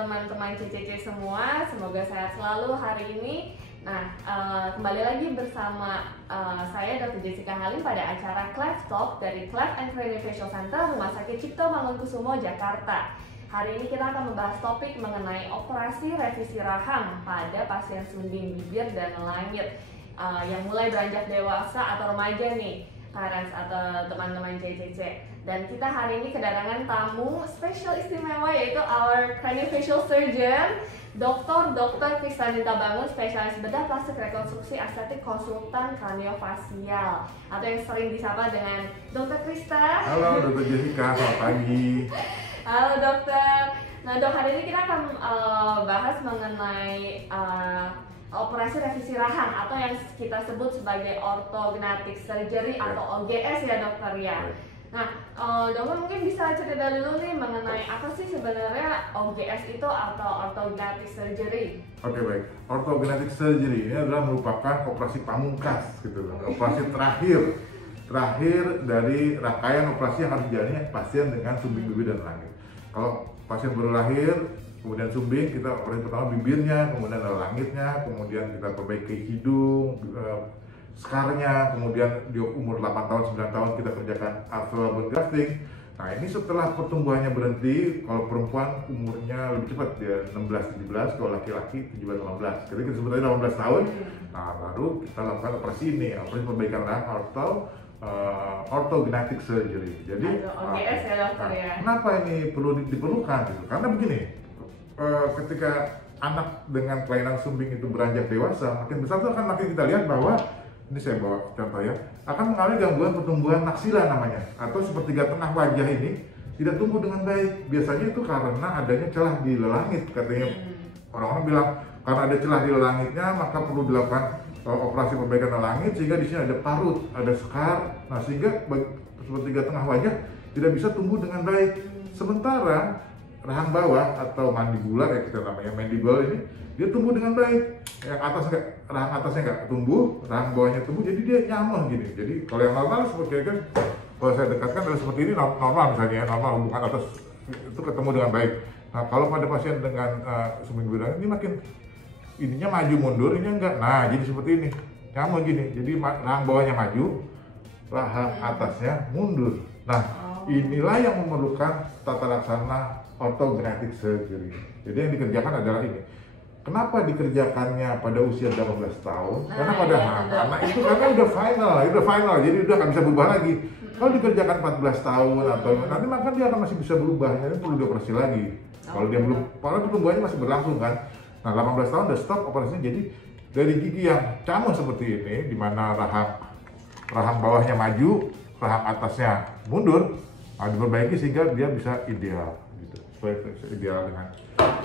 teman-teman CCC semua, semoga sehat selalu hari ini. Nah, kembali lagi bersama saya Dr. Jessica Halim pada acara Cleft Talk dari Cleft and Craniofacial Center Rumah Sakit Cipto Mangunkusumo, Jakarta. Hari ini kita akan membahas topik mengenai operasi revisi rahang pada pasien sumbing bibir dan langit yang mulai beranjak dewasa atau remaja nih, parents atau teman-teman CCC. Dan kita hari ini kedatangan tamu spesial istimewa, yaitu our craniofacial surgeon, Dr. Kristanita Bangun, spesialis bedah plastik rekonstruksi estetik konsultan kraniofasial, atau yang sering disapa dengan Dr. Krista. Halo Dr. Jessica, selamat pagi. Halo dokter. Nah dok, hari ini kita akan bahas mengenai operasi revisi rahang atau yang kita sebut sebagai orthognathic surgery atau OGS ya dokter ya. Nah, dokter mungkin bisa cerita dulu nih mengenai apa sih sebenarnya OGS itu atau orthognathic surgery? Oke, baik. Orthognathic surgery ini adalah merupakan operasi pamungkas gitu loh. Operasi terakhir dari rangkaian operasi yang harus dijalani pasien dengan sumbing bibir dan langit. Kalau pasien baru lahir, kemudian sumbing, kita operasi pertama bibirnya, kemudian ada langitnya, kemudian kita perbaiki hidung, skarnya, kemudian di umur 8 tahun, 9 tahun kita kerjakan arthro bone grafting. Nah ini setelah pertumbuhannya berhenti, kalau perempuan umurnya lebih cepat, dia 16-17, kalau laki-laki 17-18. Jadi kita sebutnya 18 tahun, nah baru kita lakukan operasi ini, operasi perbaikan rahang atau orthognathic surgery. Jadi OGS ya dokter ya. Kenapa ini perlu diperlukan gitu? Karena begini, ketika anak dengan kelainan sumbing itu beranjak dewasa, makin besar itu akan makin kita lihat bahwa, ini saya bawa contoh ya, akan mengalami gangguan pertumbuhan maksila namanya, atau sepertiga tengah wajah ini tidak tumbuh dengan baik. Biasanya itu karena adanya celah di lelangit, katanya orang-orang bilang karena ada celah di lelangitnya maka perlu dilakukan operasi perbaikan lelangit, sehingga di sini ada parut, ada skar, nah sehingga sepertiga tengah wajah tidak bisa tumbuh dengan baik. Sementara rahang bawah atau mandibular ya kita namanya mandible ini dia tumbuh dengan baik. Yang atas enggak, rahang atasnya nggak tumbuh, rahang bawahnya tumbuh, jadi dia nyaman gini. Jadi kalau yang normal seperti kan, kalau saya dekatkan adalah seperti ini normal misalnya ya, normal hubungan atas itu ketemu dengan baik. Nah kalau pada pasien dengan sumbing bibir ini makin ininya maju mundur, ini enggak. Nah jadi seperti ini, nyaman gini. Jadi rahang bawahnya maju, rahang atasnya mundur. Nah inilah yang memerlukan tata laksana orthognathic surgery. Jadi yang dikerjakan adalah ini. Kenapa dikerjakannya pada usia 18 tahun? Karena pada anak itu karena udah final, jadi udah nggak bisa berubah lagi. Kalau dikerjakan 14 tahun atau nanti maka dia akan masih bisa berubah, jadi perlu dioperasi lagi. Kalau dia belum, kalau pertumbuhannya masih berlangsung kan. Nah 18 tahun udah stop operasinya, jadi dari gigi yang camu seperti ini, di mana rahang bawahnya maju, rahang atasnya mundur, diperbaiki sehingga dia bisa ideal. Ideal dengan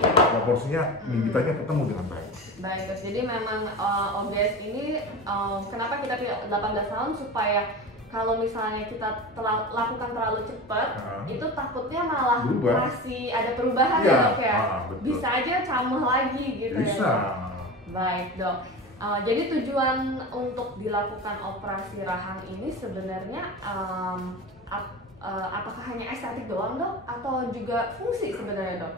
proporsinya gigitannya ketemu dengan baik. Baik, jadi memang OGS ini kenapa kita tidak 18 tahun supaya kalau misalnya kita lakukan terlalu cepat, itu takutnya malah masih ada perubahan ya dok ya. Bisa aja camuh lagi gitu bisa. Ya dok. Baik dok. Jadi tujuan untuk dilakukan operasi rahang ini sebenarnya apakah hanya estetik doang dok atau juga fungsi sebenarnya dok?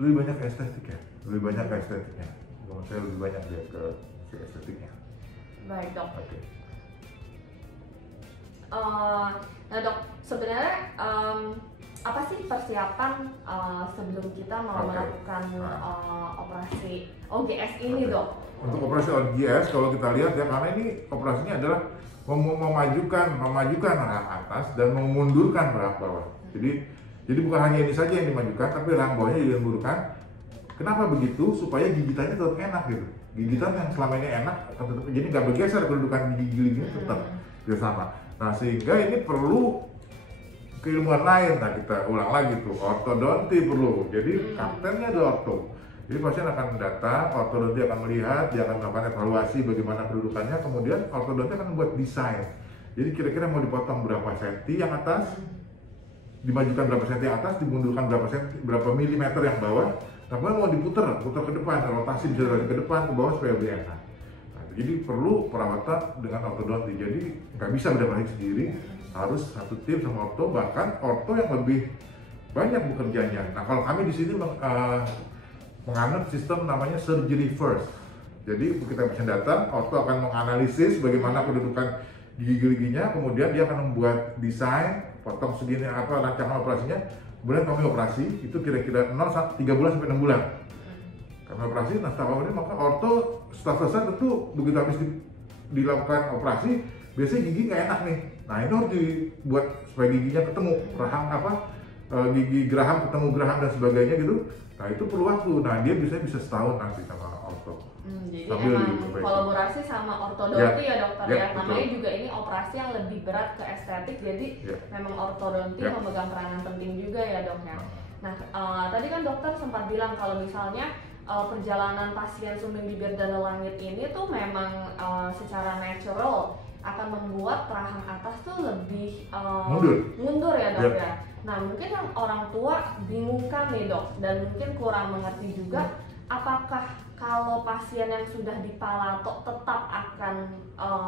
Lebih banyak estetik ya, lebih banyak ke estetiknya. Menurut saya lebih banyak dia ke estetiknya. Baik dok. Okay. Nah dok, sebenarnya apa sih persiapan sebelum kita mau melakukan operasi OGS ini dok? Untuk operasi OGS kalau kita lihat ya, karena ini operasinya adalah memajukan rahang atas dan memundurkan rahang bawah. Jadi bukan hanya ini saja yang dimajukan, tapi rahang bawahnya juga dimundurkan. Kenapa begitu? Supaya gigitannya tetap enak gitu. Gigitan yang selama ini enak akan tetap, jadi nggak bergeser kedudukan gigi-gigi tetap sama. Nah sehingga ini perlu keilmuan lain. Nah kita ulang lagi tuh, ortodonti perlu. Jadi kaptennya adalah orto. Jadi pasien akan datang, ortodonti akan melihat, dia akan melakukan evaluasi bagaimana kedudukannya, kemudian ortodonti akan membuat desain. Jadi kira-kira mau dipotong berapa senti yang atas, dimajukan berapa senti yang atas, dimundurkan berapa milimeter yang bawah, kemudian mau putar ke depan, rotasi bisa dari ke depan ke bawah supaya lebih enak. Nah, jadi perlu perawatan dengan ortodonti. Jadi nggak bisa bedah sendiri, harus satu tim sama orto, bahkan orto yang lebih banyak bekerjanya. Nah kalau kami di sini menganut sistem namanya surgery first. Jadi kita pasien datang, orto akan menganalisis bagaimana kedudukan gigi-giginya, kemudian dia akan membuat desain, potong segini apa rancangan operasinya, kemudian kami operasi itu kira-kira 3 bulan sampai 6 bulan. Kami operasi, nah setelah operasi maka orto setelah selesai tentu begitu habis dilakukan operasi, biasanya gigi nggak enak nih. Nah itu harus dibuat supaya giginya ketemu, rahang gigi geraham ketemu geraham dan sebagainya gitu. Nah itu perlu waktu. Nah dia bisa setahun nanti sama orto. Jadi emang kolaborasi sama ortodonti ya dokter ya. Namanya betul. juga ini operasi yang lebih berat ke estetik, jadi memang ortodonti memegang peranan penting juga ya dok ya. Nah tadi kan dokter sempat bilang kalau misalnya perjalanan pasien sumbing bibir dan langit ini tuh memang secara natural akan membuat rahang atas tuh lebih mundur ya dok ya. Nah mungkin yang orang tua bingungkan nih dok dan mungkin kurang mengerti juga, apakah kalau pasien yang sudah dipalato tetap akan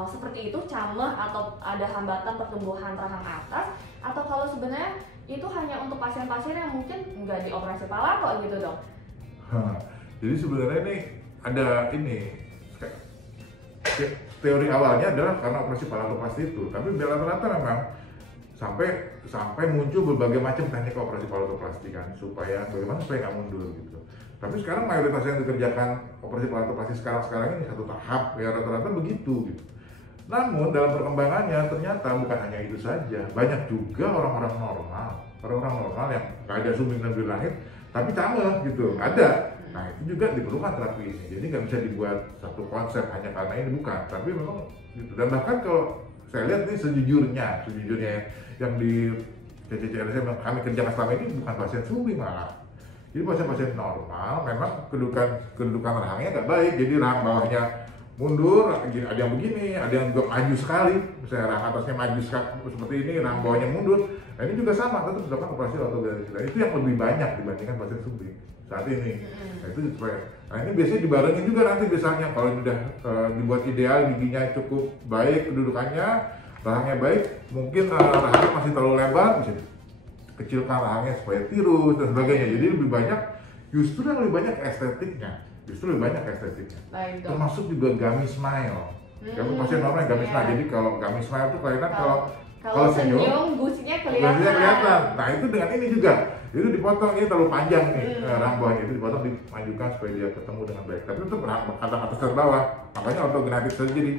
seperti itu camah atau ada hambatan pertumbuhan rahang atas, atau kalau sebenarnya itu hanya untuk pasien-pasien yang mungkin nggak dioperasi palato gitu dok? Jadi sebenarnya ini ada teori awalnya adalah karena operasi palatoplasti itu, tapi rata-rata memang sampai muncul berbagai macam teknik operasi palatoplasti kan, supaya nggak mundur gitu. Tapi sekarang mayoritas yang dikerjakan operasi palatoplasti sekarang ini satu tahap ya rata-rata begitu gitu. Namun dalam perkembangannya ternyata bukan hanya itu saja, banyak juga orang-orang normal yang nggak ada sumbing dan bibir langit tapi camah gitu, ada. Nah itu juga diperlukan terapi ini. Jadi nggak bisa dibuat satu konsep hanya karena ini, bukan. Tapi memang gitu. Dan bahkan kalau saya lihat ini sejujurnya yang di CCCRC yang kami kerjakan selama ini bukan pasien sumbing malah. Jadi pasien-pasien normal memang kedudukan rahangnya nggak baik. Jadi rahang bawahnya mundur, ada yang begini, ada yang juga maju sekali. Misalnya rahang atasnya maju seperti ini, rahang bawahnya mundur. Nah ini juga sama, tetap dilakukan operasi ortodontik. Itu yang lebih banyak dibandingkan pasien sumbing saat ini. Nah itu supaya, ini biasanya dibarengin juga nanti misalnya kalau sudah dibuat ideal, giginya cukup baik kedudukannya, rahangnya baik, mungkin rahangnya masih terlalu lebar, bisa kecilkan rahangnya supaya tirus dan sebagainya. Jadi lebih banyak, justru yang lebih banyak estetiknya. Termasuk juga gummy smile. Pasien normal gummy smile. Jadi kalau gummy smile itu kelihatan kalau senyum gusinya kelihatan. Nah itu dengan ini juga. Itu dipotong, ini terlalu panjang nih rahang bawahnya, itu dipotong, dimajukan supaya dia ketemu dengan baik. Tapi itu kadang atas dan bawah, makanya ortognatic surgery.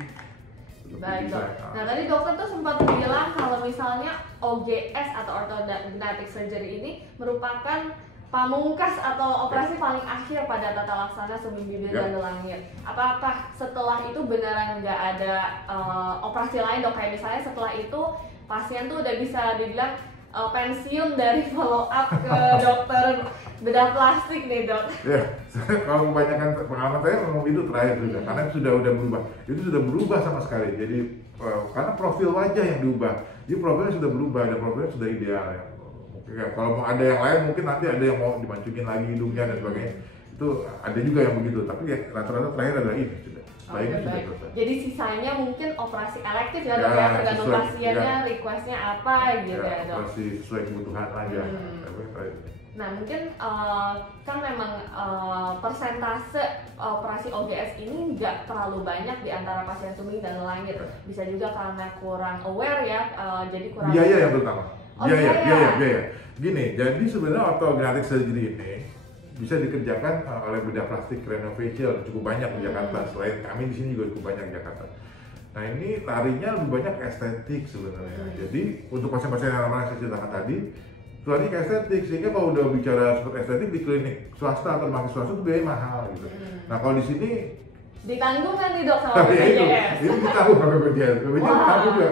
Baik dok. Nah tadi dokter tuh sempat bilang kalau misalnya OGS atau ortognatic surgery ini merupakan pamungkas atau operasi paling akhir pada tata laksana sumbing bibir dan langit. Apakah setelah itu beneran nggak ada operasi lain dok? Kayak misalnya setelah itu pasien tuh udah bisa dibilang pensiun dari follow up ke dokter bedah plastik nih dok? Ya, kalau kebanyakan pengalaman saya memang itu terakhir sudah, karena itu sudah berubah. Itu sudah berubah sama sekali. Jadi karena profil wajah yang diubah, jadi profilnya sudah berubah dan profilnya sudah ideal ya. Ya, kalau mau ada yang lain mungkin nanti ada yang mau dimancungin lagi hidungnya dan sebagainya, itu ada juga yang begitu, tapi ya rata-rata terakhir adalah ini sudah. Baik. Jadi sisanya mungkin operasi elektif ya dok ya, tergantung pasiennya requestnya apa gitu ya dok. Operasi sesuai kebutuhan aja. Nah mungkin kan memang persentase operasi OGS ini nggak terlalu banyak di antara pasien sumbing dan langit. Bisa juga karena kurang aware ya, jadi kurang. Biaya yang terutama. Biaya. Gini, jadi sebenarnya ortognatic surgery ini bisa dikerjakan oleh bedah plastik craniofacial cukup banyak di Jakarta. Selain kami di sini juga cukup banyak di Jakarta. Nah ini larinya lebih banyak estetik sebenarnya. Jadi untuk pasien-pasien yang saya ceritakan tadi, lari ke estetik, sehingga kalau udah bicara seperti estetik di klinik swasta atau rumah swasta itu biaya mahal gitu. Nah kalau di sini ditanggung kan nih dok sama BPJS? Itu ditanggung sama BPJS ditanggung juga.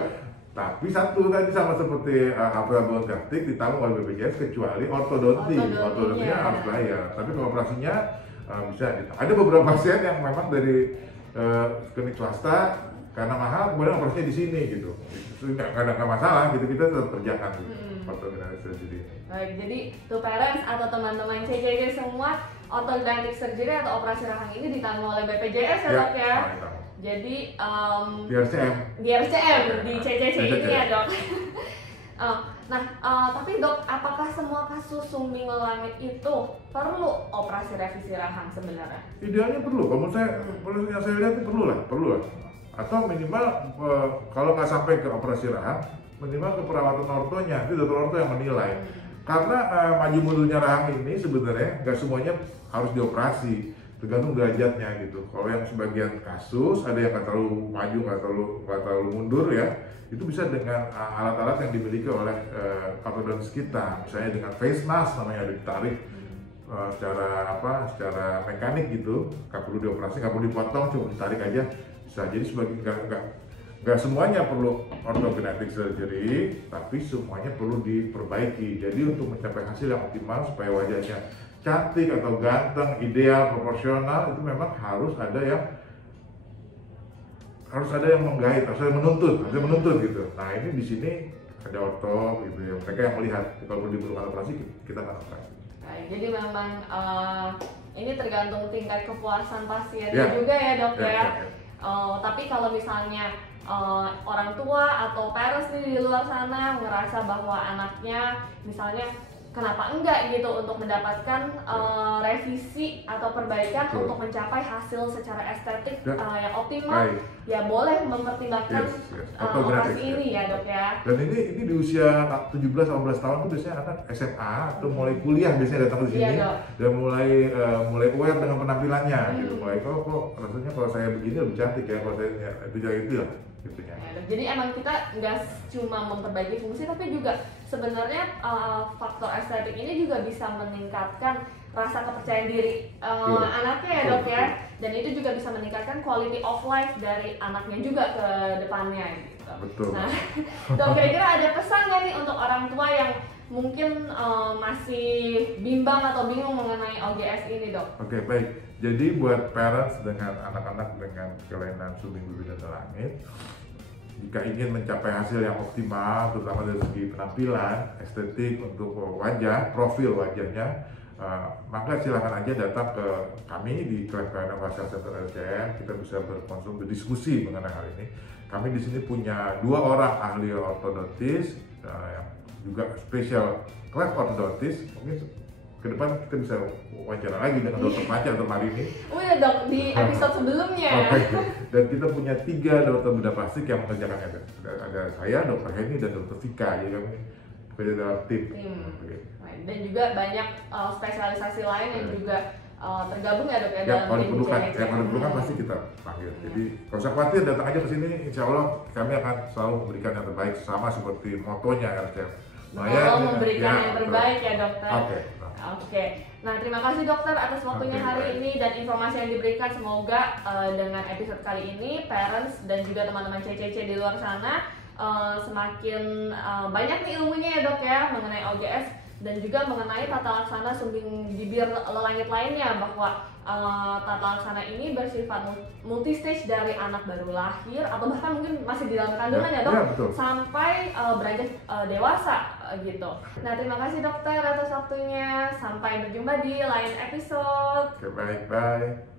Tapi satu tadi sama seperti apel plastik ditanggung oleh BPJS kecuali ortodontinya harus bayar. Tapi kalau operasinya bisa ditanggung. Ada beberapa pasien yang memang dari klinik swasta karena mahal kemudian operasinya di sini gitu. Itu nggak ada masalah gitu, kita tetap kerjakan gitu. Ortognatic surgery. Baik, jadi to parents atau teman-teman CCC semua, ortognatic surgery atau operasi rahang ini ditanggung oleh BPJS ya dok ya? Jadi di RCM di CCC ini ya dok. Nah, tapi dok, apakah semua kasus sumbing lelangit itu perlu operasi revisi rahang sebenarnya? Idealnya perlu, kalau menurut saya, yang saya lihat itu perlu lah. Atau minimal kalau nggak sampai ke operasi rahang, minimal ke perawatan ortonya, itu dokter orto yang menilai. Karena maju mundurnya rahang ini sebenarnya nggak semuanya harus dioperasi, tergantung derajatnya gitu. Kalau yang sebagian kasus ada yang nggak terlalu maju, nggak terlalu mundur ya, itu bisa dengan alat-alat yang dimiliki oleh ortodontis kita, misalnya dengan face mask namanya, ditarik secara mekanik gitu, nggak perlu dioperasi, nggak perlu dipotong, cuma ditarik aja bisa. Jadi sebagai nggak semuanya perlu orthodontic surgery, tapi semuanya perlu diperbaiki. Jadi untuk mencapai hasil yang optimal supaya wajahnya cantik atau ganteng, ideal, proporsional, itu memang harus ada yang menggait, harus ada yang menuntut gitu. Nah ini di sini ada orto gitu ya, mereka yang melihat kalau diperlukan operasi kita nggak operasi. Baik, jadi memang ini tergantung tingkat kepuasan pasiennya juga ya dok ya. Tapi kalau misalnya orang tua atau parents nih di luar sana ngerasa bahwa anaknya misalnya kenapa enggak gitu untuk mendapatkan revisi atau perbaikan untuk mencapai hasil secara estetik yang optimal, ya boleh mempertimbangkan operasi ini ya dok ya. Dan ini di usia 17-18 tahun tuh biasanya anak SMA atau mulai kuliah biasanya datang ke sini dan mulai aware dengan penampilannya gitu. Mulai kok rasanya kalau saya begini lebih cantik ya, kalau saya itu ya gitu ya. Jadi emang kita nggak cuma memperbaiki fungsi tapi juga sebenarnya faktor estetik ini juga bisa meningkatkan rasa kepercayaan diri anaknya ya dok ya, dan itu juga bisa meningkatkan quality of life dari anaknya juga ke depannya gitu. Betul. Nah, dok kira-kira ada pesan nggak nih untuk orang tua yang mungkin masih bimbang atau bingung mengenai OGS ini dok? Oke, baik. Jadi buat parents dengan anak-anak dengan kelainan sumbing bibir dan lelangit, jika ingin mencapai hasil yang optimal, terutama dari segi penampilan, estetik untuk wajah, profil wajahnya, maka silakan aja datang ke kami di Cleft Pelayanan Facial Center RCM. Kita bisa berdiskusi mengenai hal ini. Kami di sini punya 2 orang ahli ortodontis yang juga spesial cleft ortodontis. Mungkin ke depan kita bisa wawancara lagi dengan dokter Maca atau Marini. Ya dok, di episode sebelumnya. Dan kita punya 3 dokter bedah plastik yang mengerjakannya. Ada saya, dokter Henny, dan dokter Vika. Jadi kami bekerja dalam tim. Dan juga banyak spesialisasi lain yang juga tergabung ya dok ya dalam tim CNC. Yang diperlukan pasti kita panggil. Jadi kalau usah khawatir, datang aja ke sini. Insya Allah kami akan selalu memberikan yang terbaik, sama seperti motonya RCM. Memberikan yang terbaik ya dokter. Oke. Nah, terima kasih dokter atas waktunya hari ini dan informasi yang diberikan. Semoga dengan episode kali ini parents dan juga teman-teman CCC di luar sana semakin banyak nih ilmunya ya dok ya mengenai OGS dan juga mengenai tata laksana sumbing bibir lelangit lainnya, bahwa tata laksana ini bersifat multistage dari anak baru lahir atau bahkan mungkin masih di dalam kandungan ya dok, sampai beranjak dewasa gitu. Nah, terima kasih dokter atas waktunya. Sampai berjumpa di lain episode. Oke, baik, bye.